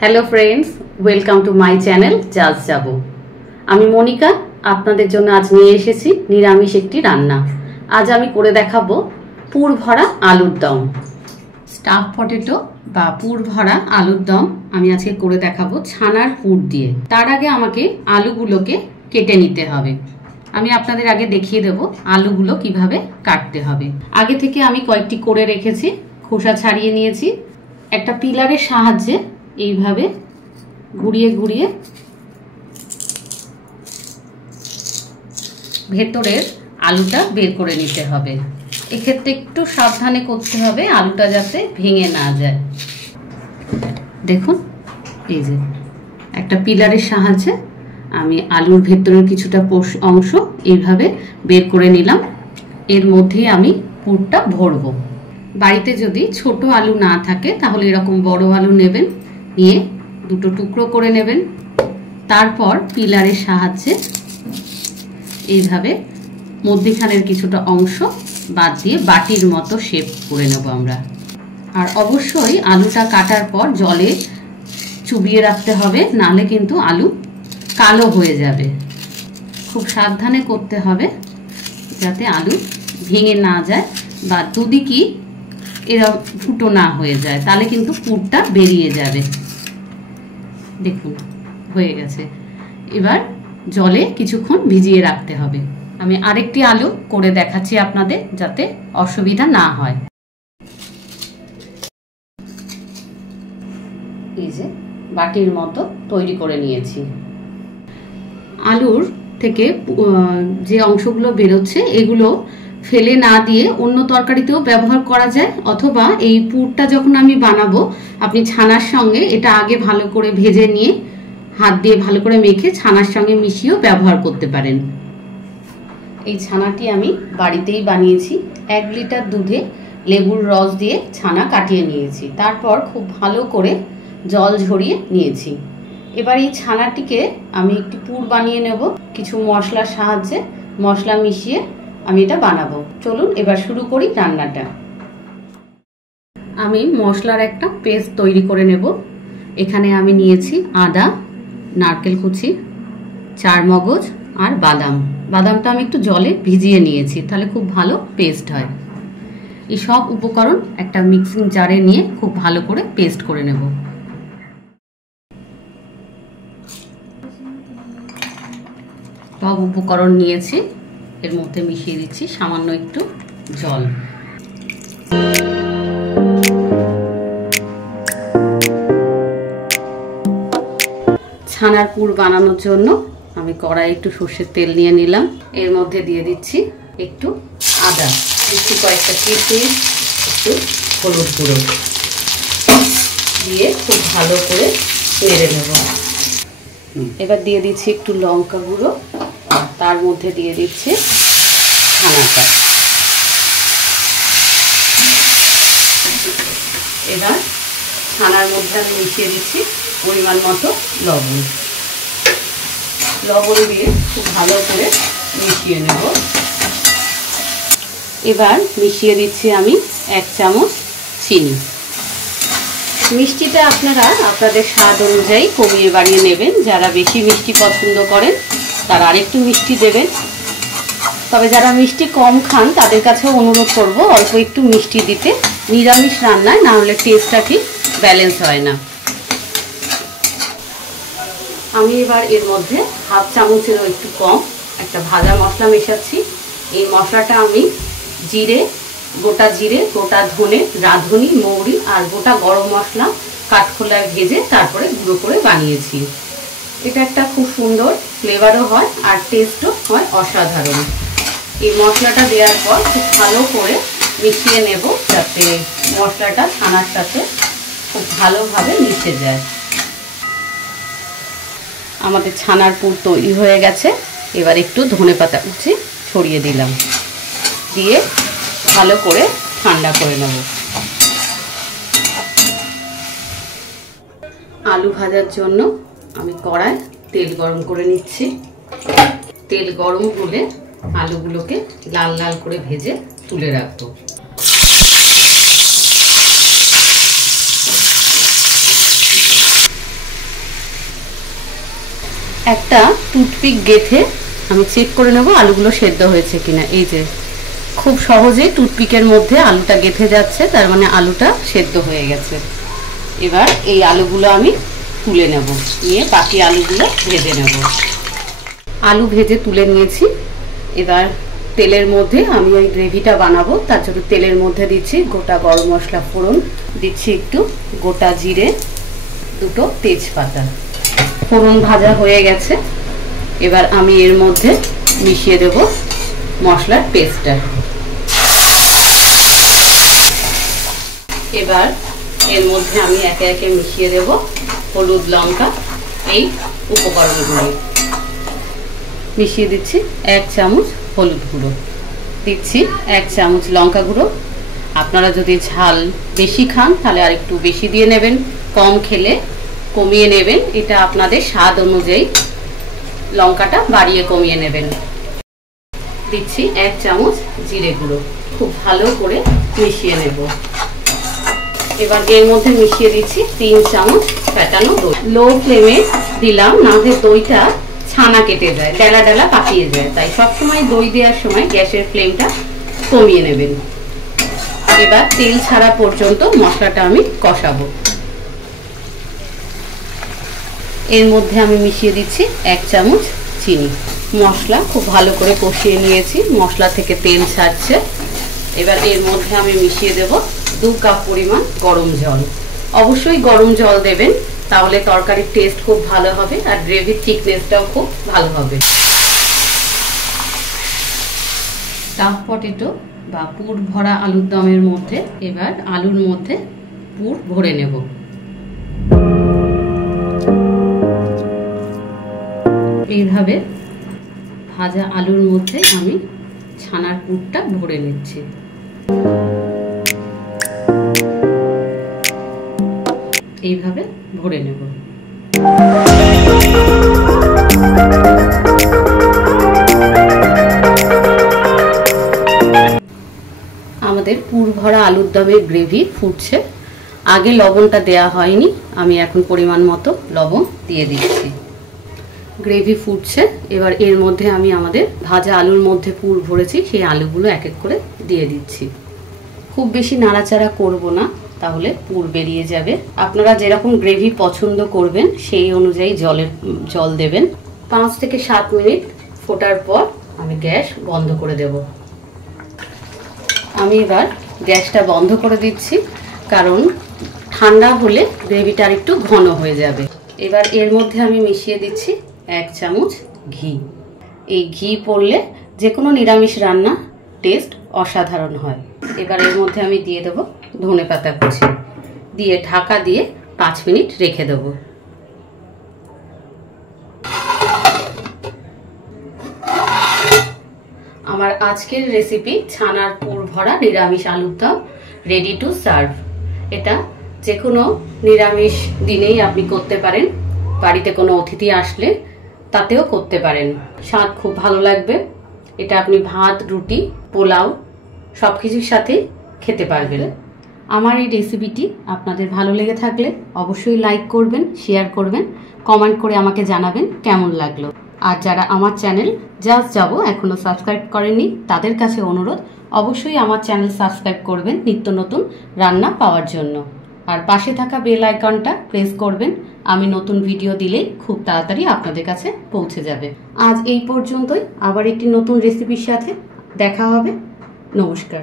Hello friends, welcome to my channel জাজ যাবো। আমি মনিকা আপনাদের জন্য আজ নিয়ে এসেছি নিরামিষ একটি রান্না। আজ আমি করে দেখাবো পুর ভরা আলুর দম। স্টাফ পটেটো বা পুর ভরা আলুর দম আমি আজকে করে দেখাবো ছানার পুর দিয়ে। তার আগে আমাকে আলুগুলোকে কেটে নিতে হবে। আমি আপনাদের আগে দেখিয়ে দেব আলুগুলো কিভাবে কাটতে হবে। আগে থেকে আমি কয়েকটি করে রেখেছি, খোসা ছাড়িয়ে নিয়েছি। একটা পিলারের সাহায্যে এইভাবে ঘুরিয়ে ঘুরিয়ে ভেতরের আলুটা বের করে নিতে হবে। এক্ষেত্রে একটু সাবধানে করতে হবে, আলুটা যাতে ভেঙে না যায়। দেখুন, এই যে একটা পিলারের সাহায্যে আমি আলুর ভেতরের কিছুটা অংশ এইভাবে বের করে নিলাম। এর মধ্যে আমি পুরটা ভরবো। বাড়িতে যদি ছোট আলু না থাকে তাহলে এরকম বড় আলু নেবেন, নিয়ে দুটো টুকরো করে নেবেন। তারপর পিলারের সাহায্যে এইভাবে মধ্যখানের কিছুটা অংশ বাদ দিয়ে বাটির মতো শেপ করে নেব আমরা। আর অবশ্যই আলুটা কাটার পর জলে চুবিয়ে রাখতে হবে, নাহলে কিন্তু আলু কালো হয়ে যাবে। খুব সাবধানে করতে হবে যাতে আলু ভেঙে না যায় বা দুদিকই এরকম ফুটো না হয়ে যায়, তাহলে কিন্তু পুরটা বেরিয়ে যাবে। দেখুন হয়ে গেছে। এবার জলে কিছুক্ষণ ভিজিয়ে রাখতে হবে। আমি আরেকটি আলু করে দেখাচ্ছি আপনাদের, যাতে অসুবিধা না হয়। এই যে বাটির মতো তৈরি করে নিয়েছি। আলুর থেকে যে অংশগুলো বেরোচ্ছে এগুলো ফেলে না দিয়ে অন্য তরকারিতেও ব্যবহার করা যায়, অথবা এই পুরটা যখন আমি বানাবো আপনি ছানার সঙ্গে এটা আগে ভালো করে ভেজে নিয়ে হাত দিয়ে ভালো করে মেখে ছানার সঙ্গে মিশিয়েও ব্যবহার করতে পারেন। এই ছানাটি আমি বাড়িতেই বানিয়েছি। 1 লিটার দুধে লেবুর রস দিয়ে ছানা কাটিয়ে নিয়েছি, তারপর খুব ভালো করে জল ঝরিয়ে নিয়েছি। এবার এই ছানাটিকে আমি একটু পুর বানিয়ে নেব। কিছু মশলার সাহায্যে মশলা মিশিয়ে আমি এটা বানাবো। চলুন এবার শুরু করি রান্নাটা। আমি মশলার একটা পেস্ট তৈরি করে নেব। এখানে আমি নিয়েছি আদা, নারকেল কুচি, চারমগজ আর বাদাম। বাদামটা আমি একটু জলে ভিজিয়ে নিয়েছি, তাহলে খুব ভালো পেস্ট হয়। এই সব উপকরণ একটা মিক্সিং জারে নিয়ে খুব ভালো করে পেস্ট করে নেব। সব উপকরণ নিয়েছি, এর মধ্যে মিশিয়ে দিচ্ছি সামান্য একটু জল। ছানার পুর বানানোর জন্য আমি কড়াই একটু সর্ষের তেল নিয়ে নিলাম। এর মধ্যে দিয়ে দিচ্ছি একটু আদা, দিচ্ছি কয়েকটা কিশমিশ, একটু হলুদ গুঁড়ো দিয়ে খুব ভালো করে নেড়ে নেব। এবার দিয়ে দিচ্ছি একটু লঙ্কা গুঁড়ো, তার মধ্যে দিয়ে দিচ্ছি ছানাটা। এবার ছানার মধ্যে আমি মিশিয়ে দিচ্ছি পরিমাণ মতো লবণ। লবণ দিয়ে খুব ভালো করে মিশিয়ে নেব। এবার মিশিয়ে দিচ্ছি আমি 1 চামচ চিনি। মিষ্টিটা আপনারা আপনাদের স্বাদ অনুযায়ী কমিয়ে বাড়িয়ে নেবেন। যারা বেশি মিষ্টি পছন্দ করেন তারা আরেকটু মিষ্টি দেবেন, তবে যারা মিষ্টি কম খান তাদের কাছেও অনুরোধ করব অল্প একটু মিষ্টি দিতে। নিরামিষ রান্নায় না হলে টেস্টটা ঠিক ব্যালেন্স হয় না। আমি এবার এর মধ্যে 1/2 চামচেরও একটু কম একটা ভাজা মশলা মেশাচ্ছি। এই মশলাটা আমি গোটা জিরে, গোটা ধনে, রাঁধুনি, মৌরি আর গোটা গরম মশলা কাঠখোলায় ভেজে তারপরে গুঁড়ো করে বানিয়েছি। এটা একটা খুব সুন্দর ফ্লেভারও হয় আর টেস্টও হয় অসাধারণ। এই মশলাটা দেওয়ার পর খুব ভালো করে মিশিয়ে নেব, যাতে মশলাটা ছানার সাথে খুব ভালোভাবে মিশে যায়। আমাদের ছানার পুর তৈরি হয়ে গেছে। এবার একটু ধনেপাতা কুচি ছড়িয়ে দিলাম, দিয়ে ভালো করে ঠান্ডা করে নেব। আলু ভাজার জন্য আমি কড়ায় তেল গরম করে নিচ্ছি। তেল গরম হলে আলুগুলোকে লাল লাল করে ভেজে তুলে রাখবো। একটা টুথপিক গেথে আমি চেক করে নেব আলুগুলো সেদ্ধ হয়েছে কিনা। এই যে খুব সহজেই টুথপিকের মধ্যে আলুটা গেথে যাচ্ছে, তার মানে আলুটা সেদ্ধ হয়ে গেছে। এবার এই আলুগুলো আমি তুলে নেব, নিয়ে বাকি আলুগুলো ভেজে নেব। আলু ভেজে তুলে নিয়েছি। এবার তেলের মধ্যে আমি ওই গ্রেভিটা বানাবো, তার জন্য তেলের মধ্যে দিচ্ছি গোটা গরম মশলা ফোড়ন, দিচ্ছি একটু গোটা জিরে, দুটো তেজপাতা। ফোড়ন ভাজা হয়ে গেছে। এবার আমি এর মধ্যে মিশিয়ে দেব মশলার পেস্টটা। এবার এর মধ্যে আমি একে একে মিশিয়ে দেব হলুদ, লঙ্কা, এই উপকরণগুলো। মিশিয়ে দিচ্ছি 1 চামচ হলুদ গুঁড়ো, দিচ্ছি 1 চামচ লঙ্কা গুঁড়ো। আপনারা যদি ঝাল বেশি খান তাহলে আর একটু বেশি দিয়ে নেবেন, কম খেলে কমিয়ে নেবেন, এটা আপনাদের স্বাদ অনুযায়ী লঙ্কাটা বাড়িয়ে কমিয়ে নেবেন। দিচ্ছি 1 চামচ জিরে গুঁড়ো, খুব ভালো করে মিশিয়ে নেব। এবার এর মধ্যে মিশিয়ে দিচ্ছি 3 চামচ ফেটানো দই। লো ফ্লেমে দিলাম, নাহলে দইটা ছানা কেটে যায়, ডালা ডালা পাকিয়ে যায়, তাই সবসময় দই দেওয়ার সময় গ্যাসের ফ্লেমটা কমিয়ে নেবেন। এবার তেল ছাড়া পর্যন্ত মশলাটা আমি কষাবো। এর মধ্যে আমি মিশিয়ে দিচ্ছি 1 চামচ চিনি। মশলা খুব ভালো করে কষিয়ে নিয়েছি, মশলা থেকে তেল ছাড়ছে। এবার এর মধ্যে আমি মিশিয়ে দেব 2 কাপ পরিমাণ গরম জল। অবশ্যই গরম জল দেবেন, তাহলে তরকারির টেস্ট খুব ভালো হবে আর গ্রেভির থিকনেসটাও খুব ভালো হবে। স্টাফ পটেটো বা পুর ভরা আলুর দমের মধ্যে এবার আলুর মধ্যে পুর ভরে নেব। এইভাবে ভাজা আলুর মধ্যে আমি ছানার পুরটা ভরে নিচ্ছি। এইভাবে ভরে নেব। আমাদের পুর ভরা আলুর দমের গ্রেভি ফুটছে। আগে লবণটা দেয়া হয়নি, আমি এখন পরিমাণ মতো লবণ দিয়ে দিচ্ছি। গ্রেভি ফুটছে। এবার এর মধ্যে আমি আমাদের ভাজা আলুর মধ্যে পুর ভরেছি, সেই আলুগুলো এক এক করে দিয়ে দিচ্ছি। খুব বেশি নাড়াচাড়া করব না, তাহলে পুর বেরিয়ে যাবে। আপনারা যেরকম গ্রেভি পছন্দ করবেন সেই অনুযায়ী জল দেবেন। 5 থেকে 7 মিনিট ফোটার পর আমি গ্যাস বন্ধ করে দেব। আমি এবার গ্যাসটা বন্ধ করে দিচ্ছি, কারণ ঠান্ডা হলে গ্রেভিটা আর একটু ঘন হয়ে যাবে। এবার এর মধ্যে আমি মিশিয়ে দিচ্ছি 1 চামচ ঘি। এই ঘি পড়লে যে কোনো নিরামিষ রান্না টেস্ট অসাধারণ হয়। এবার এর মধ্যে আমি দিয়ে দেব ধনেপাতা কুচি, দিয়ে ঢাকা দিয়ে 5 মিনিট রেখে দেব। আমার আজকের রেসিপি ছানার পুর ভরা নিরামিষ আলুর দম রেডি টু সার্ভ। এটা যে কোনো নিরামিষ দিনেই আপনি করতে পারেন, বাড়িতে কোনো অতিথি আসলে তাতেও করতে পারেন, স্বাদ খুব ভালো লাগবে। এটা আপনি ভাত, রুটি, পোলাও সব কিছুর সাথে খেতে পারবেন। আমার এই রেসিপিটি আপনাদের ভালো লেগে থাকলে অবশ্যই লাইক করবেন, শেয়ার করবেন, কমেন্ট করে আমাকে জানাবেন কেমন লাগলো। আর যারা আমার চ্যানেল জাস্ট যাবো এখনো সাবস্ক্রাইব করেননি, তাদের কাছে অনুরোধ অবশ্যই আমার চ্যানেল সাবস্ক্রাইব করবেন নিত্য নতুন রান্না পাওয়ার জন্য। আর পাশে থাকা বেল আইকনটা প্রেস করবেন, আমি নতুন ভিডিও দিলেই খুব তাড়াতাড়ি আপনাদের কাছে পৌঁছে যাবে। আজ এই পর্যন্তই, আবার একটি নতুন রেসিপির সাথে দেখা হবে। নমস্কার।